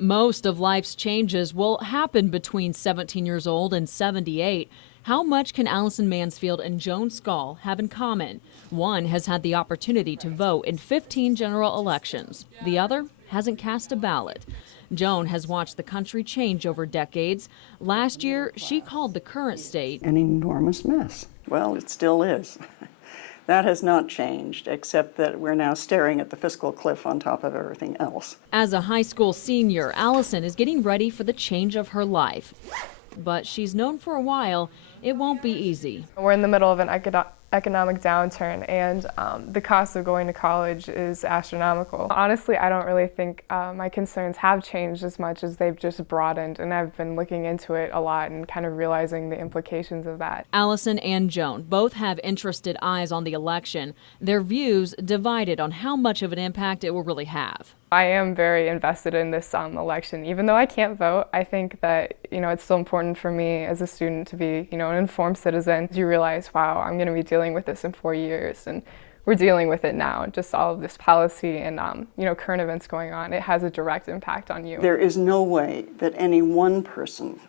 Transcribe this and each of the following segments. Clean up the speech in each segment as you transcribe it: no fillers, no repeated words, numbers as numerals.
Most of life's changes will happen between 17 years old and 78. How much can Allison Mansfield and Joan Skall have in common? One has had the opportunity to vote in 15 general elections. The other hasn't cast a ballot. Joan has watched the country change over decades. Last year, she called the current state an enormous mess. Well, it still is. That has not changed, except that we're now staring at the fiscal cliff on top of everything else. As a high school senior, Allison is getting ready for the change of her life. But she's known for a while it won't be easy. We're in the middle of an economic downturn, and the cost of going to college is astronomical. Honestly, I don't really think my concerns have changed as much as they've just broadened, and I've been looking into it a lot and kind of realizing the implications of that. Allison and Joan both have interested eyes on the election. Their views divided on how much of an impact it will really have. I am very invested in this election. Even though I can't vote, I think that, it's still important for me as a student to be, an informed citizen. You realize, wow, I'm going to be dealing with this in 4 years, and we're dealing with it now. Just all of this policy and, current events going on, it has a direct impact on you. There is no way that any one person,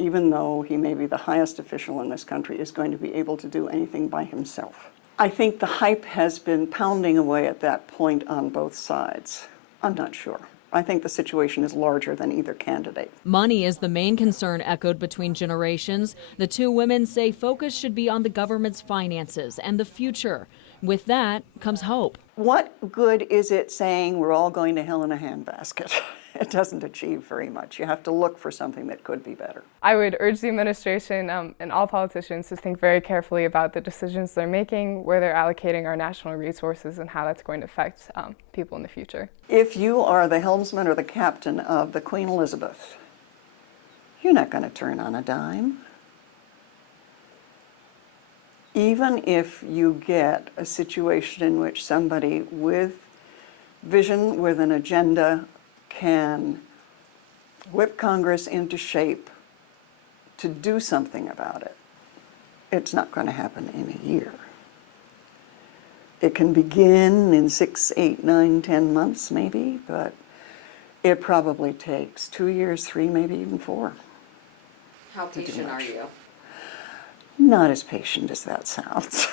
even though he may be the highest official in this country, is going to be able to do anything by himself. I think the hype has been pounding away at that point on both sides. I'm not sure. I think the situation is larger than either candidate. Money is the main concern echoed between generations. The two women say focus should be on the government's finances and the future. With that comes hope. What good is it saying we're all going to hell in a handbasket? It doesn't achieve very much. You have to look for something that could be better. I would urge the administration and all politicians to think very carefully about the decisions they're making, where they're allocating our national resources, and how that's going to affect people in the future. If you are the helmsman or the captain of the Queen Elizabeth, you're not going to turn on a dime. Even if you get a situation in which somebody with vision, with an agenda, can whip Congress into shape to do something about it, it's not going to happen in a year. It can begin in 6, 8, 9, 10 months maybe, but it probably takes 2 years, 3, maybe even 4. How patient are you? Not as patient as that sounds.